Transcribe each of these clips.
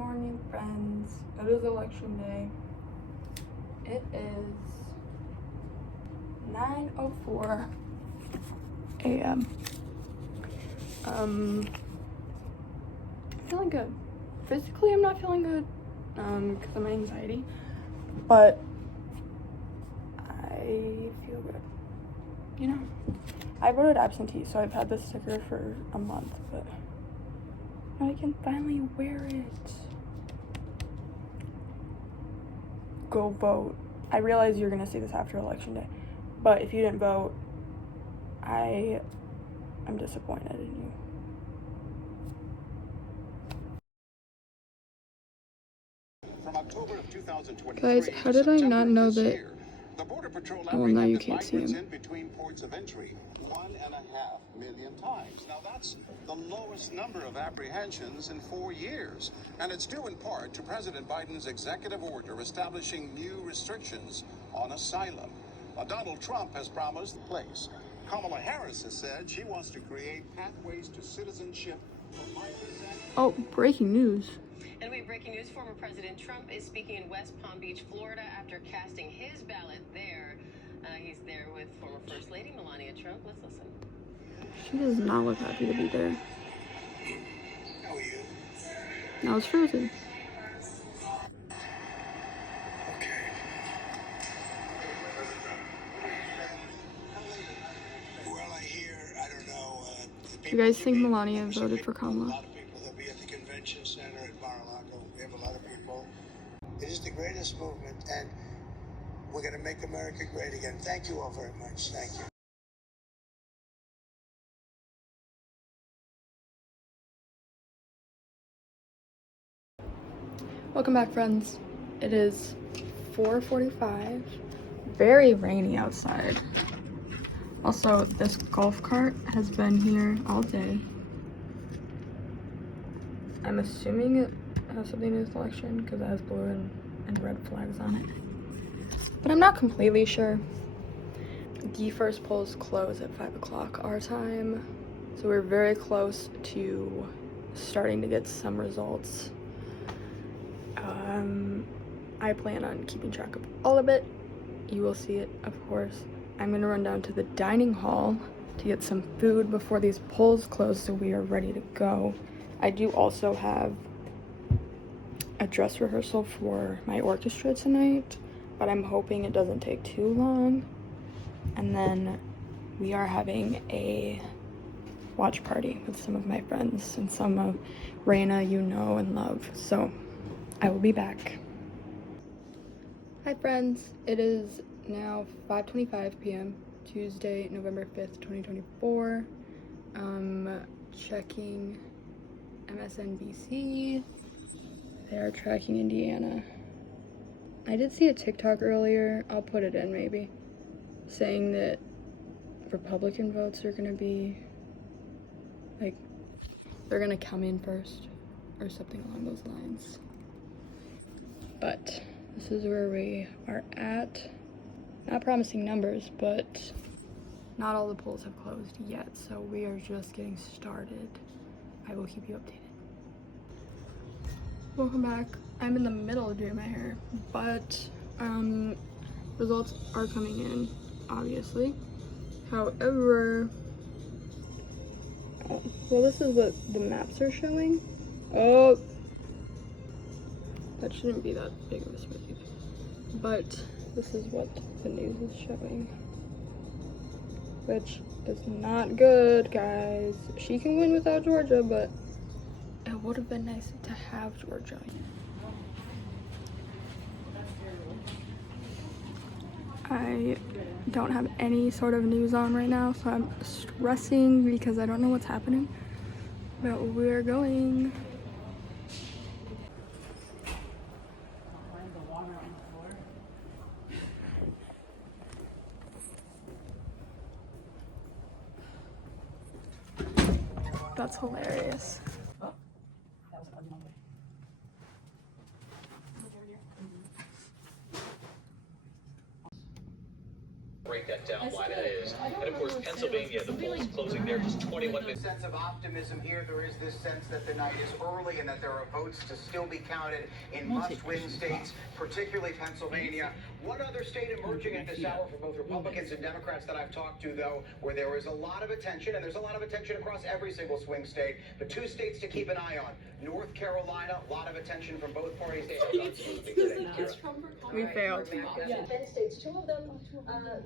morning, friends. It is election day. It is 9:04 a.m. Feeling good. Physically, I'm not feeling good because of my anxiety, but I feel good. You know, I voted absentee, so I've had this sticker for a month, but now I can finally wear it. Go vote. I realize you're gonna see this after election day, but if you didn't vote, I am disappointed in you. From October of 2023, guys, how did I not know that? the Border Patrol Oh, now you can't see him. in between ports of entry 1.5 million times. Now that's the lowest number of apprehensions in 4 years, and it's due in part to President Biden's executive order establishing new restrictions on asylum. Donald Trump has promised the place. Kamala Harris has said she wants to create pathways to citizenship for migrants and Oh, breaking news. And we have breaking news. Former President Trump is speaking in West Palm Beach, Florida, after casting his ballot there. He's there with former First Lady Melania Trump. Let's listen. She does not look happy to be there. how are you? Now it's frozen. Okay. Well, I hear, I don't know. You guys think Melania voted for A Kamala? lot of people. They'll be at the convention center at Mar-a-Lago. We have a lot of people. It is the greatest movement, and we're going to make America great again. Thank you all very much. Thank you. Welcome back, friends. It is 4:45. Very rainy outside. Also, this golf cart has been here all day. I'm assuming it has something to do with the election because it has blue and red flags on it. But I'm not completely sure. The first polls close at 5 o'clock our time. So we're very close to starting to get some results. I plan on keeping track of all of it. You will see it, of course. I'm gonna run down to the dining hall to get some food before these polls close so we are ready to go. I do also have a dress rehearsal for my orchestra tonight, but I'm hoping it doesn't take too long. And then we are having a watch party with some of my friends and some of Raina you know and love. So I will be back. Hi friends, it is now 5:25 p.m. Tuesday, November 5th, 2024. Checking MSNBC. They are tracking Indiana. I did see a TikTok earlier, I'll put it in maybe, saying that Republican votes are gonna be, like, they're gonna come in first, or something along those lines. But this is where we are at. Not promising numbers, but not all the polls have closed yet, so we are just getting started. I will keep you updated. Welcome back. I'm in the middle of doing my hair, but results are coming in, obviously. However, well, this is what the maps are showing. Oh, that shouldn't be that big of a spread, but this is what the news is showing, which is not good, guys. She can win without Georgia, but it would have been nice to have Georgia. I don't have any sort of news on right now, so I'm stressing because I don't know what's happening, but we're going. That's hilarious. break that down why that is. And of course, Pennsylvania, the polls closing there just 21 minutes. Sense of optimism here. There is this sense that the night is early and that there are votes to still be counted in must-win states, particularly Pennsylvania. One other state emerging at this hour for both Republicans and Democrats that I've talked to, though, where there is a lot of attention, and there's a lot of attention across every single swing state, but two states to keep an eye on. North Carolina, a lot of attention from both parties. We failed. 10 states, two of them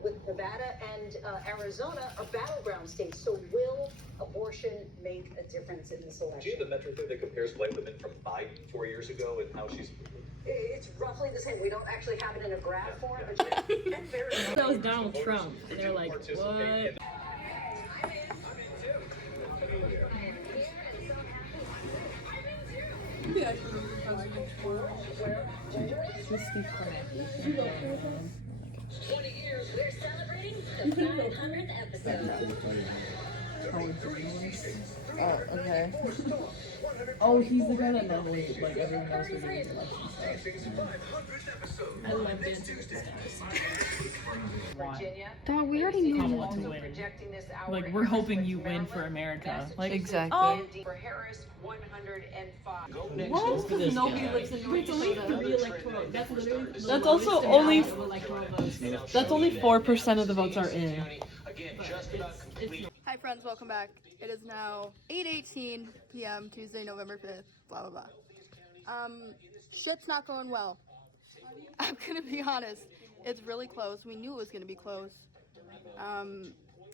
with Nevada and Arizona are battleground states. So will abortion make a difference in this election? Do you have a metric there that compares white women from Biden 4 years ago and how she's... It's roughly the same. We don't actually have it in a graph form, but that was Donald Trump, and they're like, what? we're celebrating the 500th episode. Oh, okay. Oh, he's the guy that normally, like, everyone knows who he is. I love dancing with the stars. Virginia. Dog, we already knew. Kamala to win. Like, we're hoping you win for America. Like, Exactly. For Harris, 105. what? Because nobody lives in North Dakota. That's literally. That's also only. That's only 4% of the votes are in. Hi friends, welcome back. It is now 8:18 p.m. Tuesday, November 5th, blah blah blah. Shit's not going well. I'm gonna be honest, it's really close. We knew it was gonna be close.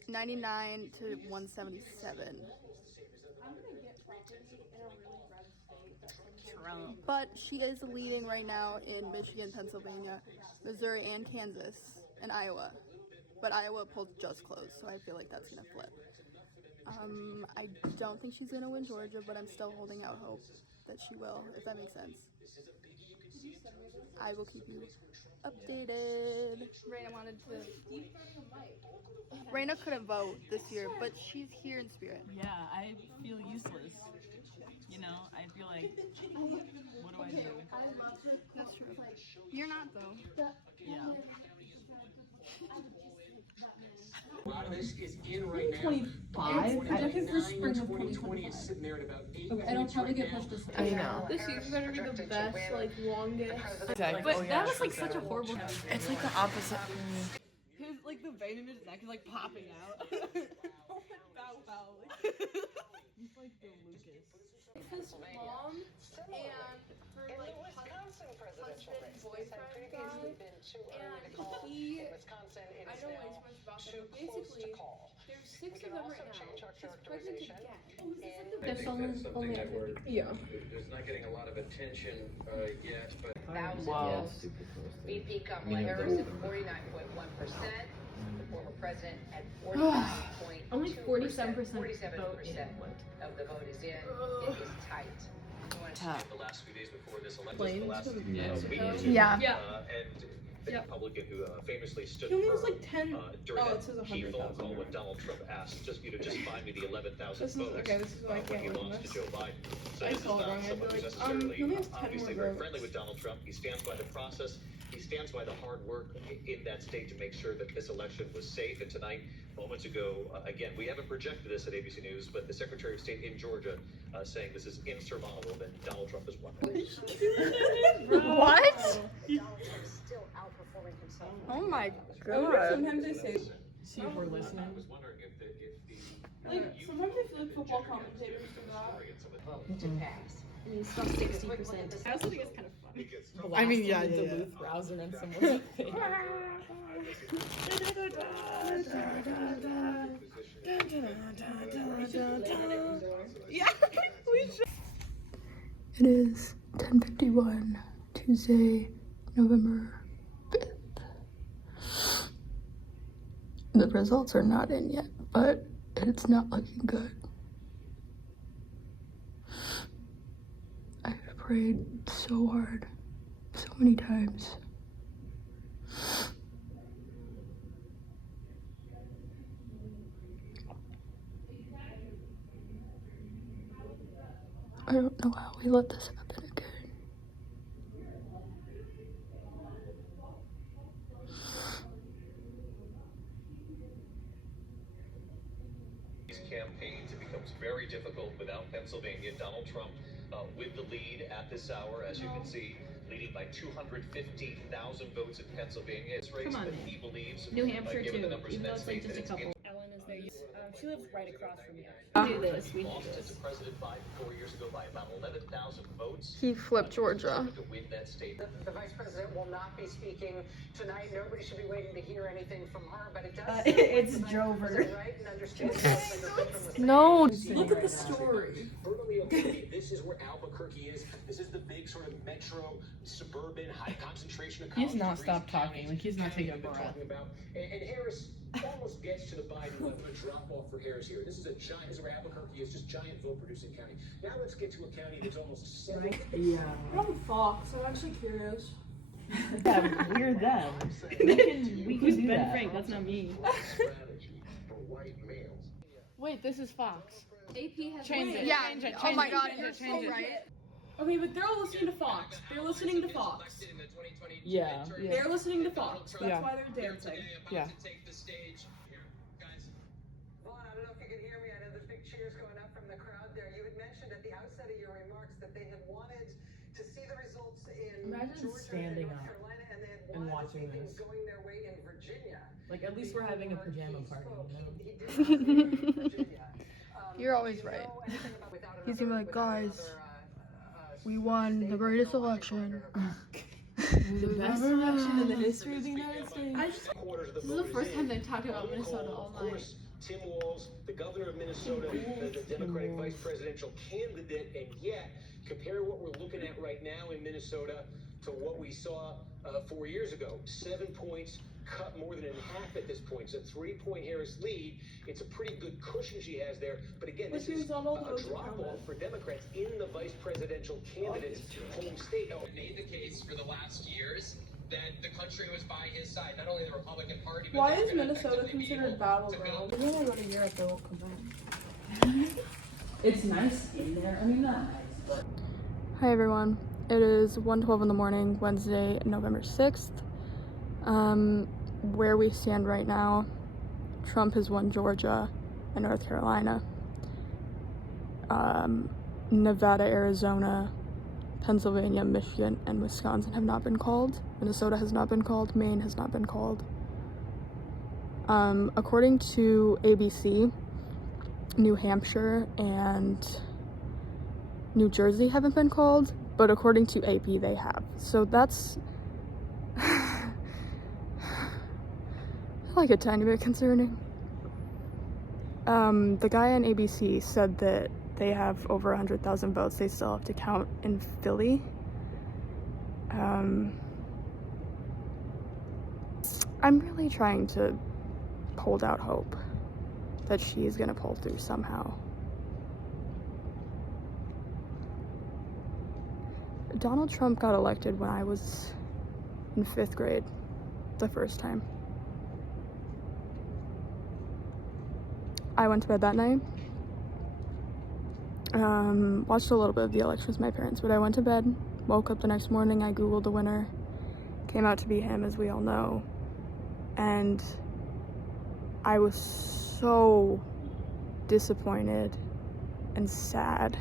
99 to 177. But she is leading right now in Michigan, Pennsylvania, Missouri, and Kansas, and Iowa. But Iowa polls just closed, so I feel like that's gonna flip. I don't think she's gonna win Georgia, but I'm still holding out hope that she will, if that makes sense. I will keep you updated. Raina couldn't vote this year, but she's here in spirit. Yeah, I feel useless. You know, I feel like, what do I do? That's true. You're not, though. Yeah. A lot of this is in right now. 25? Projected for spring of 2020 is sitting there at about 8. Okay, it'll probably get pushed to spring. I know. This year's better be the best, like, longest. Exactly. But that was like such a horrible. It's like the opposite for me. His, like, the vein in his neck is like popping out. Bow bow. He's like the Lucas. His mom and her, like, husband, boyfriend guy, and he, I don't know way too much about them, but basically, there's 6 of them right now. She's pregnant again. Oh, is this like the best only at 50? Yeah. It's not getting a lot of attention yet, but Wow. VP Kamala Harris at 49.1%. The former president at 49.2%. Only 47% 47% of the vote is in. It is tight. The last few days before this election, the last week, Yeah. and the Republican who famously stood He only firm has like 10. during Oh, that it says key phone 100,000. call when Donald Trump asked, just find me the 11,000 This is- votes okay, this is why I when can't he look at lost to this. Joe Biden. So I this is saw it not wrong. I'd someone be who's like, necessarily he only has 10 obviously more very votes. friendly with Donald Trump. He stands by the process. He stands by the hard work in that state to make sure that this election was safe. And tonight, moments ago, again, we haven't projected this at ABC News, but the Secretary of State in Georgia saying this is insurmountable that Donald Trump has won. What? Donald Trump is still outperforming himself. Oh my God. god. Sometimes I say, See if we're listening. I was wondering if the like, sometimes I feel like football commentators do that. To pass. I mean, it's about 60%. I also think it's kind of funny. I mean, yeah, Blasting yeah, the yeah. Duluth browser in someone's face. Yeah, we should. It is 10:51, Tuesday, November 5th. The results are not in yet, but it's not looking good. I've prayed so hard, so many times. I don't know how we let this happen again. campaigns. It becomes very difficult without Pennsylvania. Donald Trump with the lead at this hour, as you can see, leading by 250,000 votes in Pennsylvania. It's race that he believes, New Hampshire given too, the numbers in even though that it's like state, just a that couple. Ellen is there. She lives right across from here. We do this. We do lost this. to President Biden 4 years ago by about 11,000 votes. He flipped Georgia. To win that state. The vice president will not be speaking tonight. Nobody should be waiting to hear anything from her, but it does. It's Drover. Right and understand. No. Look at the story. Brutally okay, this is where Albuquerque is. This is the big sort of metro, suburban, high concentration of He has college not degrees, stopped talking. counties, Like, he's not taking a we've been breath. talking about. And Harris almost gets to the Biden level, a drop off for Harris here. This is where Albuquerque is, just giant vote producing county. Now let's get to a county that's almost 7. Yeah. I'm Fox. I'm actually curious. Yeah, we're them. We can do Ben that. Frank, that's not me. Strategy for white males. Wait, this is Fox. AP has Change it. Yeah. Change it. Oh Change my it, God, change you're it, so change it. right. Okay, but they're all listening to Fox. They're listening to Fox. Yeah. They're listening to Fox. That's Yeah. why they're dancing. Yeah. Vaughn, I don't know if you can hear me. I know there's big cheers going up from the crowd there. You had mentioned at the outset of your remarks that they had wanted to see the results in Imagine Georgia standing and North up Carolina, and they had and wanted to see watching things this. going their way in Virginia. Like, at least we're having a pajama party, you know? He did not say Virginia. You're always right. He's gonna be like, guys, we won the greatest election. The best election in the history of the United States. This is the first time they've talked about Minnesota all Of night. course, Tim Walz, the governor of Minnesota, the Democratic vice presidential candidate, and yet, compare what we're looking at right now in Minnesota to what we saw 4 years ago. 7 points, cut more than in half at this point. It's a 3-point Harris lead. It's a pretty good cushion she has there. But again, this is a drop-off for Democrats in the vice presidential candidate's home state. Oh, Made the case for the last years that the country was by his side, not only the Republican Party, but Why they were is gonna Minnesota effectively be considered able to battleground? build- When I go to Europe, they will come back. It's nice in there. I mean, not nice, but. Hi everyone. It is 1:12 in the morning, Wednesday, November 6th. Where we stand right now, Trump has won Georgia and North Carolina. Nevada, Arizona, Pennsylvania, Michigan, and Wisconsin have not been called. Minnesota has not been called. Maine has not been called. According to ABC, New Hampshire and New Jersey haven't been called, but according to AP, they have. So that's like a tiny bit concerning. The guy on ABC said that they have over 100,000 votes they still have to count in Philly. I'm really trying to hold out hope that she's gonna pull through somehow. Donald Trump got elected when I was in 5th grade, the first time. I went to bed that night, watched a little bit of the election with my parents, but I went to bed, woke up the next morning, I googled the winner, came out to be him, as we all know, and I was so disappointed and sad.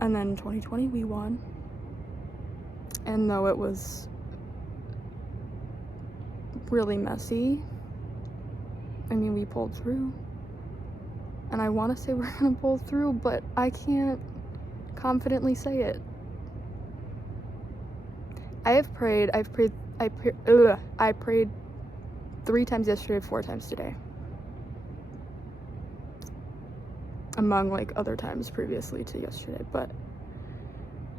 And then 2020 we won, and though it was really messy, I mean, we pulled through, and I want to say we're gonna pull through, but I can't confidently say it. I prayed 3 times yesterday, 4 times today, among like other times previously to yesterday, but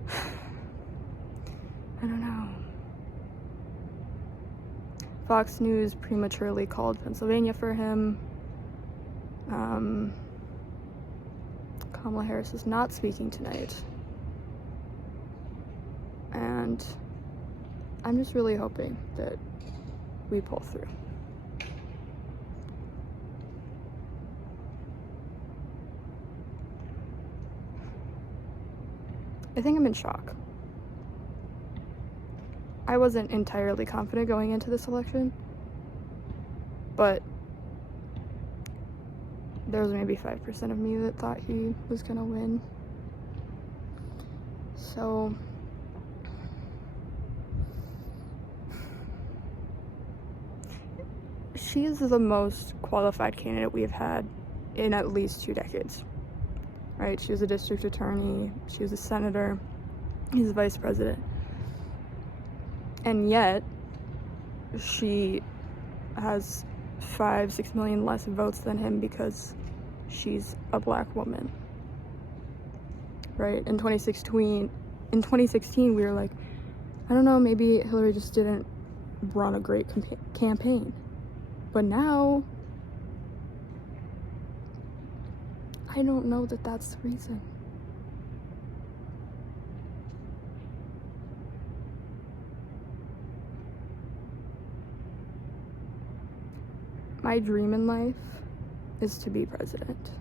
I don't know. Fox News prematurely called Pennsylvania for him. Kamala Harris is not speaking tonight. And I'm just really hoping that we pull through. I think I'm in shock. I wasn't entirely confident going into this election, but there was maybe 5% of me that thought he was gonna win. So she is the most qualified candidate we've had in at least 2 decades, right? She was a district attorney, she was a senator, he's a vice president. And yet, she has 5-6 million less votes than him because she's a black woman, right? In 2016, we were like, I don't know, maybe Hillary just didn't run a great campaign. But now, I don't know that that's the reason. My dream in life is to be president.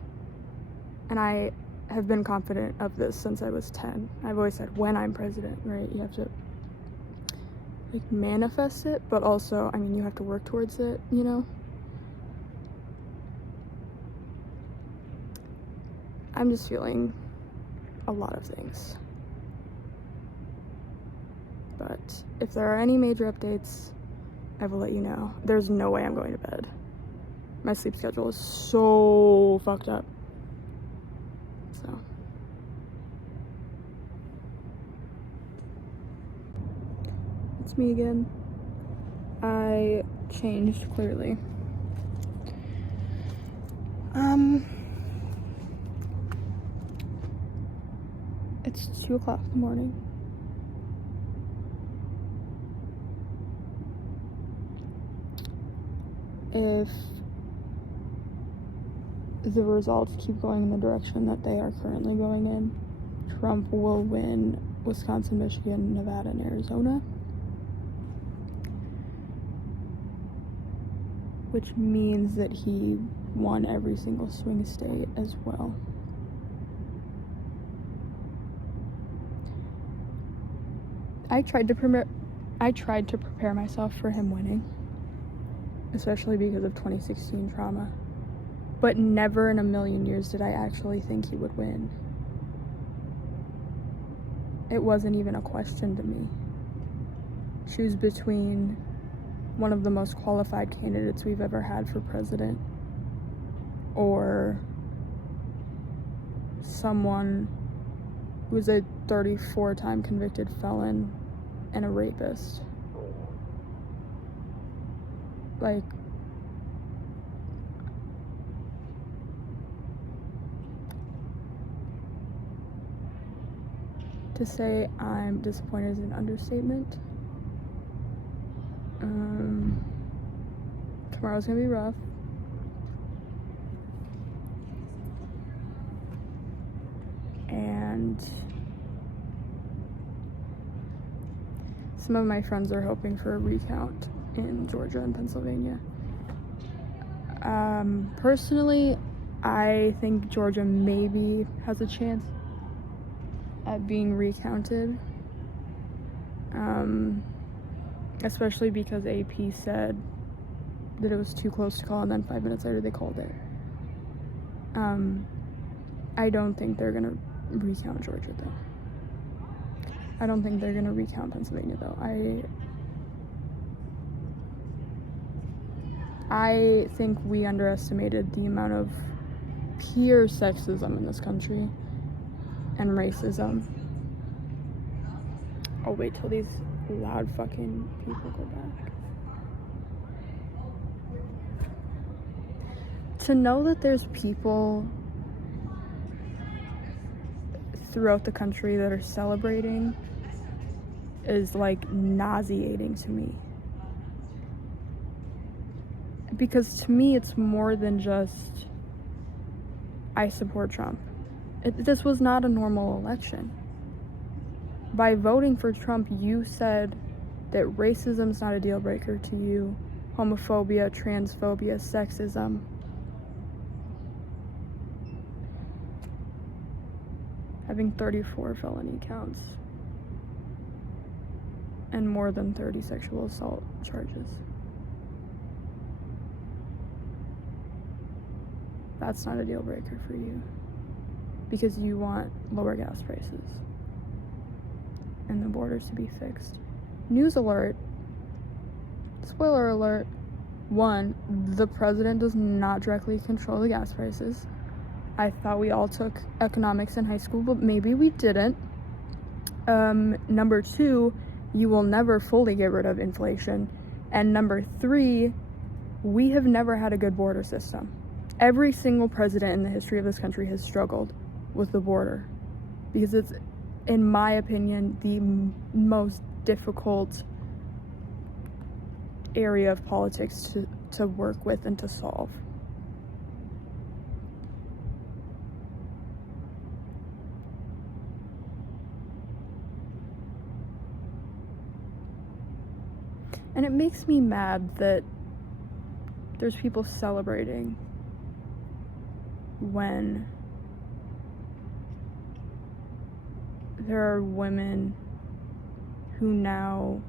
And I have been confident of this since I was 10. I've always said, when I'm president, right? You have to like manifest it, but also, I mean, you have to work towards it, you know? I'm just feeling a lot of things. But if there are any major updates, I will let you know. There's no way I'm going to bed. My sleep schedule is so fucked up. So. It's me again. I changed, clearly. It's 2 o'clock in the morning. If the results keep going in the direction that they are currently going in, Trump will win Wisconsin, Michigan, Nevada, and Arizona. Which means that he won every single swing state as well. I tried to prepare myself for him winning, especially because of 2016 trauma. But never in a million years did I actually think he would win. It wasn't even a question to me. Choose between one of the most qualified candidates we've ever had for president, or someone who's a 34-time convicted felon and a rapist. Like, to say I'm disappointed is an understatement. Tomorrow's gonna be rough. And some of my friends are hoping for a recount in Georgia and Pennsylvania. Personally, I think Georgia maybe has a chance at being recounted. Especially because AP said that it was too close to call, and then 5 minutes later they called it. I don't think they're gonna recount Georgia though. I don't think they're gonna recount Pennsylvania though. I think we underestimated the amount of pure sexism in this country and racism. I'll wait till these loud fucking people go back. To know that there's people throughout the country that are celebrating is like nauseating to me. Because to me, it's more than just, I support Trump. This was not a normal election. By voting for Trump, you said that racism is not a deal breaker to you, homophobia, transphobia, sexism. Having 34 felony counts and more than 30 sexual assault charges. that's not a deal breaker for you because you want lower gas prices and the borders to be fixed. News alert, spoiler alert, 1, the president does not directly control the gas prices. I thought we all took economics in high school, but maybe we didn't. Number 2, you will never fully get rid of inflation. And number 3, we have never had a good border system. Every single president in the history of this country has struggled with the border because it's, in my opinion, the most difficult area of politics to work with and to solve. And it makes me mad that there's people celebrating when there are women who now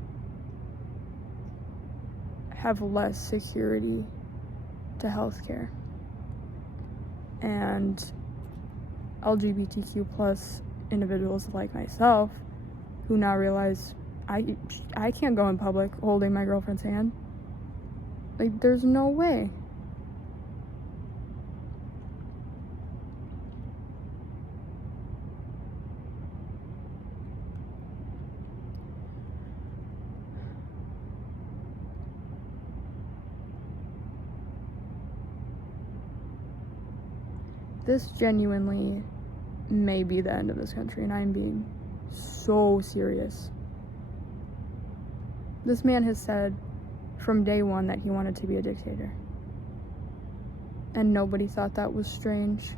have less security to healthcare, and LGBTQ plus individuals like myself who now realize I can't go in public holding my girlfriend's hand. Like, there's no way. This genuinely may be the end of this country, and I'm being so serious. This man has said from day one that he wanted to be a dictator. And nobody thought that was strange.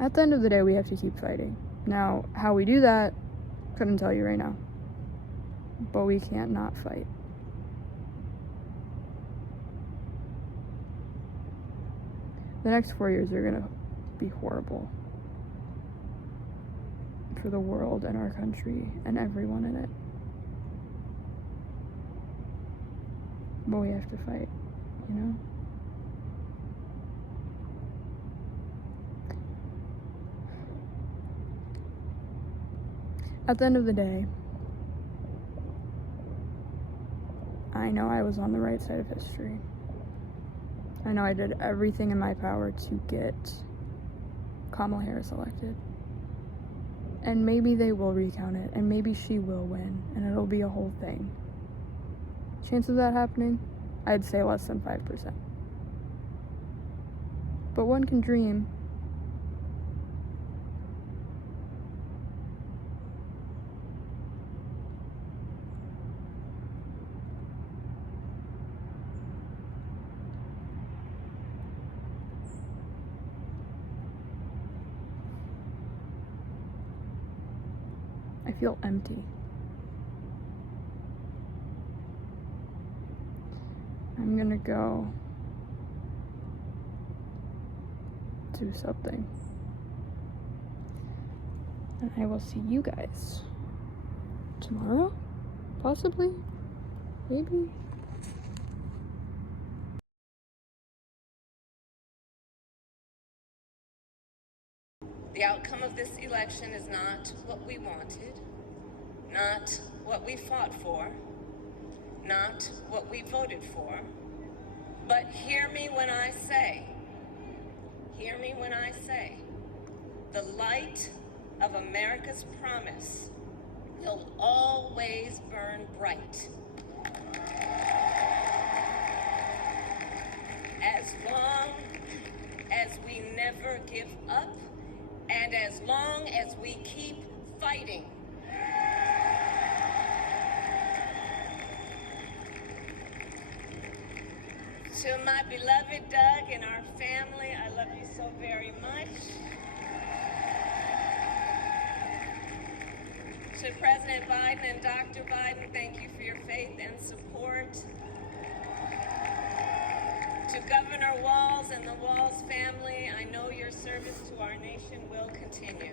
At the end of the day, we have to keep fighting. Now, how we do that, couldn't tell you right now. But we can't not fight. The next 4 years are gonna be horrible for the world and our country and everyone in it. But we have to fight, you know? At the end of the day, I know I was on the right side of history. I know I did everything in my power to get Kamala Harris elected. And maybe they will recount it, and maybe she will win, and it'll be a whole thing. Chance of that happening? I'd say less than 5%. But one can dream. I feel empty. I'm gonna go do something. And I will see you guys tomorrow? Possibly? Maybe? The outcome of this election is not what we wanted, not what we fought for, not what we voted for, but hear me when I say, the light of America's promise will always burn bright. As long as we never give up, and as long as we keep fighting. To my beloved Doug and our family, I love you so very much. To President Biden and Dr. Biden, thank you for your faith and support. To Governor Walz and the Walz family, I know your service to our nation will continue.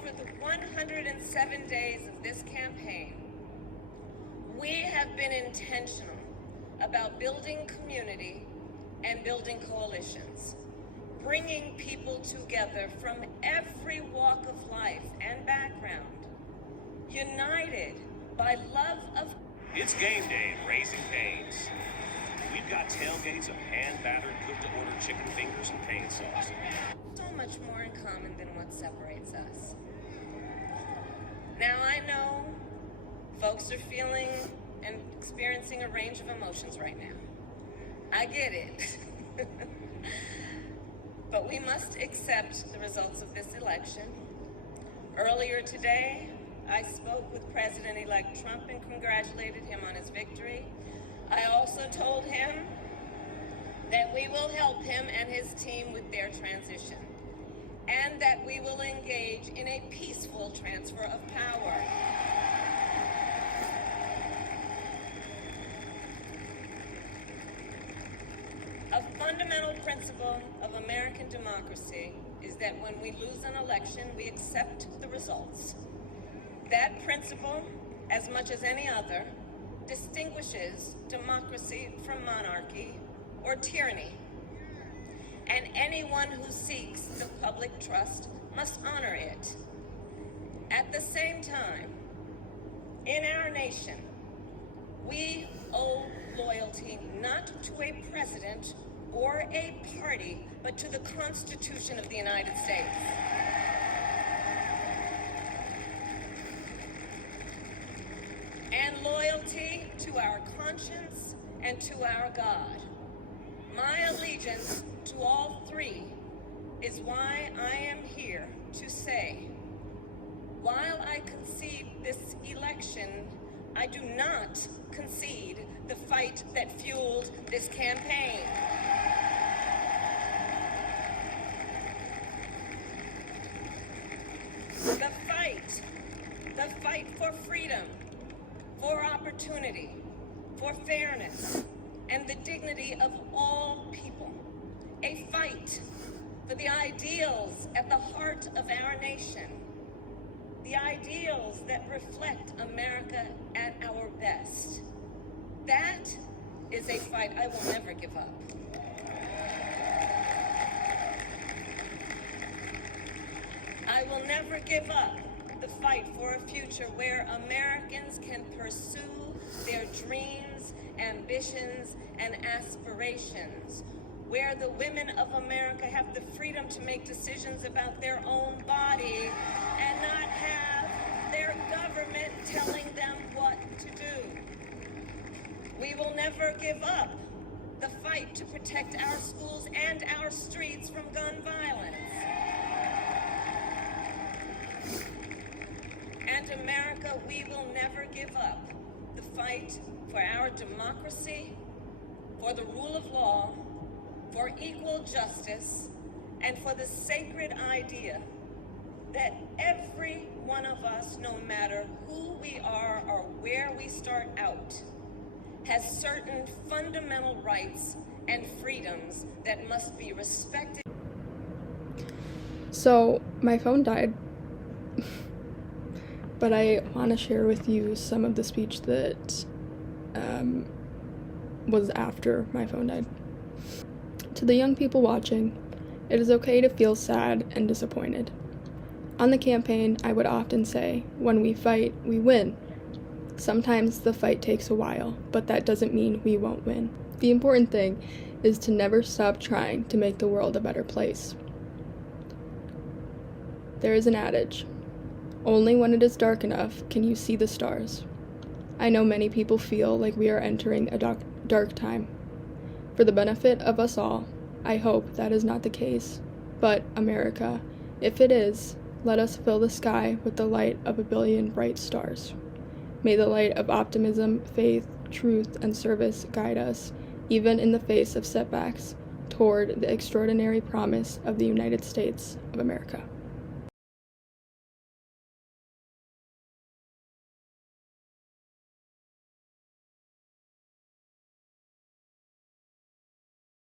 over the 107 days of this campaign, we have been intentional about building community and building coalitions, bringing people together from every walk of life and background, united by love of... It's game day at Raising Cane's. We've got tailgates of hand-battered, cooked-to-order chicken fingers and cane sauce. So much more in common than what separates us. Now I know folks are feeling and experiencing a range of emotions right now. I get it. But we must accept the results of this election. Earlier today, I spoke with President-elect Trump and congratulated him on his victory. I also told him that we will help him and his team with their transition, and that we will engage in a peaceful transfer of power. A fundamental principle of American democracy is that when we lose an election, we accept the results. That principle, as much as any other, distinguishes democracy from monarchy or tyranny. And anyone who seeks the public trust must honor it. At the same time, in our nation, we owe loyalty not to a president or a party, but to the Constitution of the United States. And loyalty to our conscience and to our God. My allegiance to all three is why I am here to say, while I concede this election, I do not concede the fight that fueled this campaign. The fight for freedom, for opportunity, for fairness, and the dignity of all people. A fight for the ideals at the heart of our nation. The ideals that reflect America at our best. That is a fight I will never give up. I will never give up the fight for a future where Americans can pursue their dreams, ambitions, and aspirations, where the women of America have the freedom to make decisions about their own body and not have their government telling them what to do. We will never give up the fight to protect our schools and our streets from gun violence. And America, we will never give up the fight for our democracy, for the rule of law, for equal justice, and for the sacred idea that every one of us, no matter who we are or where we start out, has certain fundamental rights and freedoms that must be respected. So, my phone died. But I want to share with you some of the speech that was after my phone died. To the young people watching, it is okay to feel sad and disappointed. On the campaign, I would often say, when we fight, we win. Sometimes the fight takes a while, but that doesn't mean we won't win. The important thing is to never stop trying to make the world a better place. There is an adage. Only when it is dark enough can you see the stars. I know many people feel like we are entering a dark time. For the benefit of us all, I hope that is not the case. But, America, if it is, let us fill the sky with the light of 1 billion bright stars. May the light of optimism, faith, truth, and service guide us, even in the face of setbacks, toward the extraordinary promise of the United States of America.